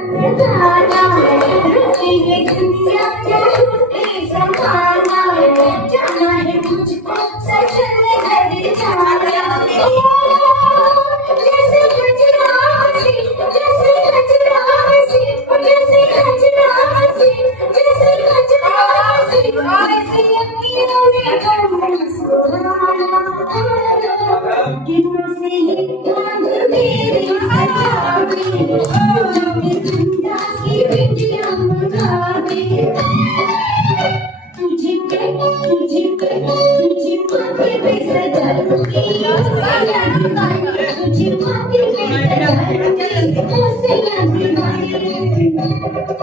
जाना ये दुनिया क्या टूटे समाना जाना है मुझको सजन घर जाना जैसे गजरा हंसी जैसे गजरा हंसी जैसे गजरा हंसी जैसे गजरा हंसी ऐसे अमीरों में गम सुहाना दिनों से ही याद तेरी सजावी तुझे माथे पे सजा दूंगी तुझे माथे पे सजा दूंगी